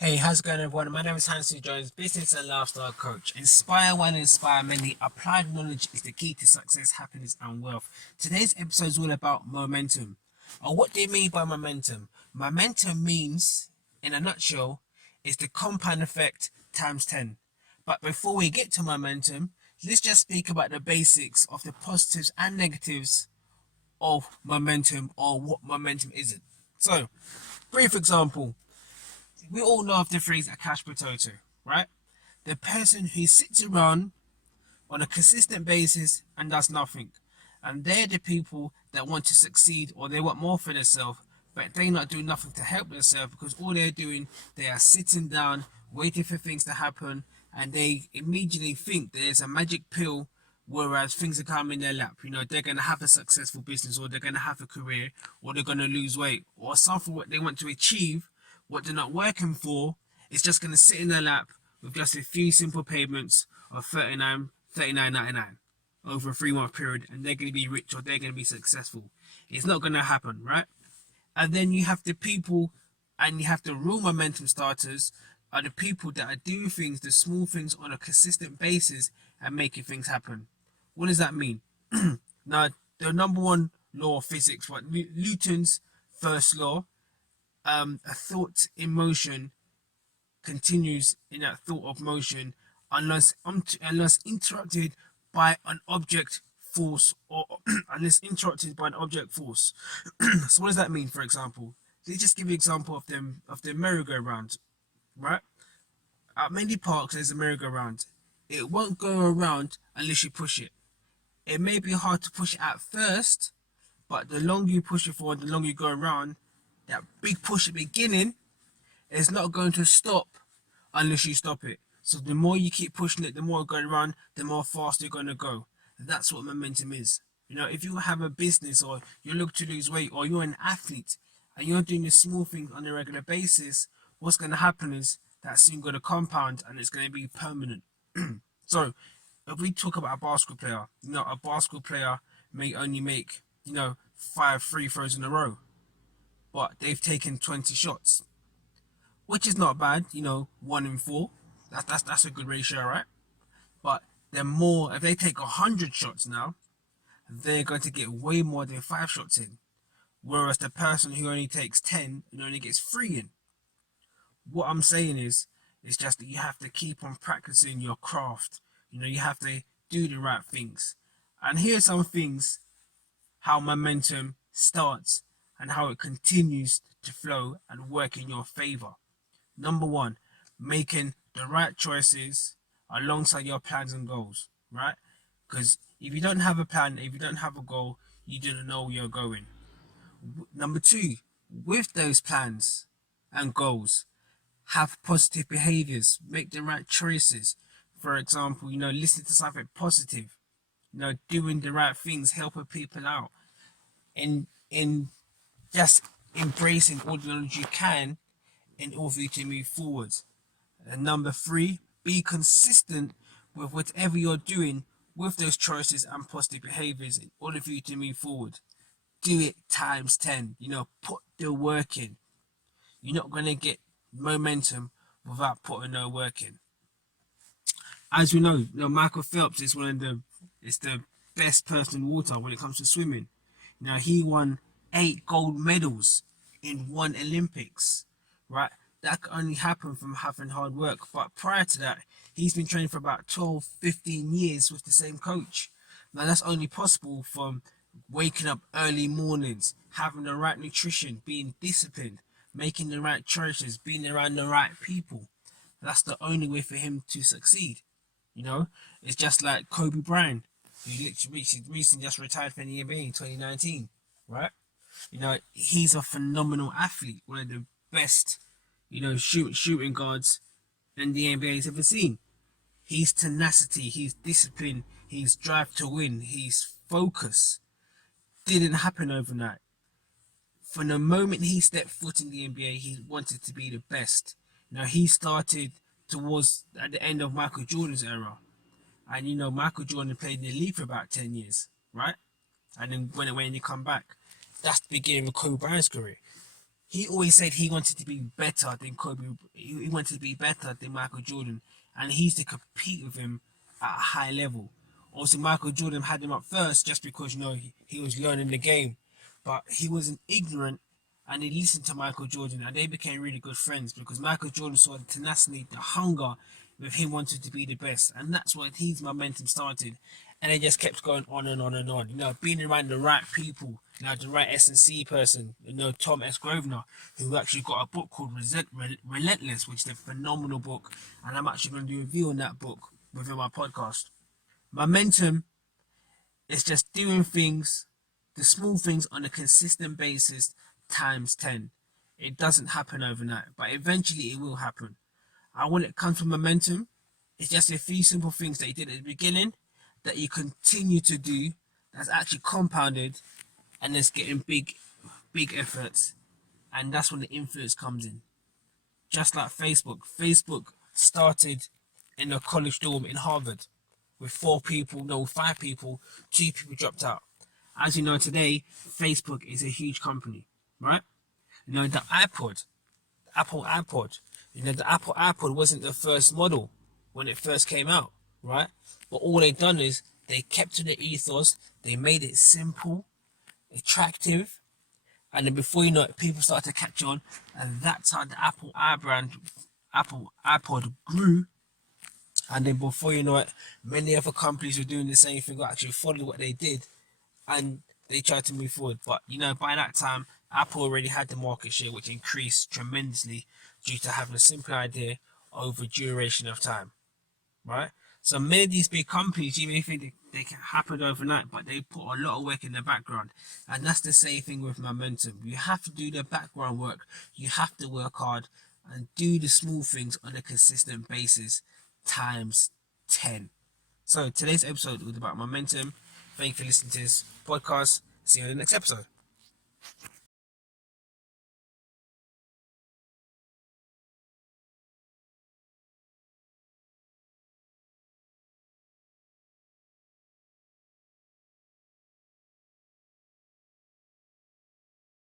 Hey, how's it going, everyone? My name is Hansu Jones, business and lifestyle coach. Inspire one, inspire many. Applied knowledge is the key to success, happiness, and wealth. Today's episode is all about momentum. What do you mean by momentum? Momentum means, in a nutshell, is the compound effect times 10. But before we get to momentum, let's just speak about the basics of the positives and negatives of momentum or what momentum isn't. So, brief example. We all know of the phrase a cash potato, right? The person who sits around on a consistent basis and does nothing. And they're the people that want to succeed or they want more for themselves, but they not do nothing to help themselves because all they're doing, they are sitting down, waiting for things to happen, and they immediately think there's a magic pill whereas things are coming in their lap. They're going to have a successful business or they're going to have a career or they're going to lose weight or something what they want to achieve, what they're not working for, is just going to sit in their lap with just a few simple payments of 39.99 over a 3 month period, and they're going to be rich or they're going to be successful. It's not going to happen, right? And then you have the people, and you have the real momentum starters, are the people that are doing things, the small things on a consistent basis and making things happen. What does that mean? Now, the number one law of physics, what Newton's first law, a thought in motion continues in that thought of motion unless interrupted by an object force or unless interrupted by an object force. So what does that mean? For example, let's just give you an example of the merry-go-round, right? At many parks there's a merry-go-round. It won't go around unless you push it. It may be hard to push it at first, but the longer you push it forward, the longer you go around, that big push at the beginning is not going to stop unless you stop it. So the more you keep pushing it, the more it goes around, the more fast you're going to go. That's what momentum is. If you have a business or you look to lose weight or you're an athlete and you're doing this small thing on a regular basis, what's going to happen is that soon going to compound and it's going to be permanent. So if we talk about a basketball player, a basketball player may only make, 5 free throws in a row, but they've taken 20 shots, which is not bad, 1 in 4. That's a good ratio, right? But they're more, if they take 100 shots now, they're going to get way more than 5 shots in. Whereas the person who only takes 10 and only gets 3 in. What I'm saying is, it's just that you have to keep on practicing your craft. You have to do the right things. And here's some things how momentum starts and how it continues to flow and work in your favor. Number one, making the right choices alongside your plans and goals, right? Because if you don't have a plan, if you don't have a goal, you don't know where you're going. Number two, with those plans and goals, have positive behaviors, make the right choices. For example, listen to something positive, doing the right things, helping people out, in just embracing all the knowledge you can in order for you to move forward. And number three, be consistent with whatever you're doing with those choices and positive behaviors in order for you to move forward. Do it times 10. Put the work in. You're not going to get momentum without putting no work in. As we know, Michael Phelps is the best person in water when it comes to swimming. He won 8 gold medals in one Olympics, right? That could only happen from having hard work. But prior to that, he's been training for about 12, 15 years with the same coach. Now, that's only possible from waking up early mornings, having the right nutrition, being disciplined, making the right choices, being around the right people. That's the only way for him to succeed. It's just like Kobe Bryant, who literally recently just retired from the NBA in 2019, right? He's a phenomenal athlete, one of the best, shooting guards in the NBA's ever seen. His tenacity, his discipline, his drive to win, his focus didn't happen overnight. From the moment he stepped foot in the NBA, he wanted to be the best. He started towards at the end of Michael Jordan's era. And Michael Jordan played in the league for about 10 years, right? And then went away and he come back. That's the beginning of Kobe Bryant's career. he always said he wanted to be better than Kobe. He wanted to be better than Michael Jordan, and he used to compete with him at a high level. Also, Michael Jordan had him up first just because he was learning the game, but he wasn't ignorant, and he listened to Michael Jordan, and they became really good friends because Michael Jordan saw the tenacity, the hunger with him wanting to be the best, and that's what his momentum started. And it just kept going on and on and on. Being around the right people, the right S&C person, Tom S. Grosvenor, who actually got a book called Relentless, which is a phenomenal book, and I'm actually going to do a review on that book within my podcast. Momentum is just doing things, the small things on a consistent basis times 10. It doesn't happen overnight, but eventually it will happen. And when it comes to momentum, it's just a few simple things that you did at the beginning that you continue to do that's actually compounded and it's getting big efforts. And that's when the influence comes in. Just like Facebook. Facebook started in a college dorm in Harvard with 5 people, 2 people dropped out. As you know today, Facebook is a huge company, right? The Apple iPod. The Apple iPod wasn't the first model when it first came out, right? But all they done is they kept to the ethos, they made it simple, attractive, and then before you know it, people started to catch on, and that's how the Apple iPod grew. And then before you know it, many other companies were doing the same thing, or actually followed what they did, and they tried to move forward. But by that time, Apple already had the market share, which increased tremendously due to having a simple idea over duration of time, right? So many of these big companies, you may think they can happen overnight, but they put a lot of work in the background. And that's the same thing with momentum. You have to do the background work. You have to work hard and do the small things on a consistent basis times 10. So today's episode was about momentum. Thank you for listening to this podcast. See you in the next episode.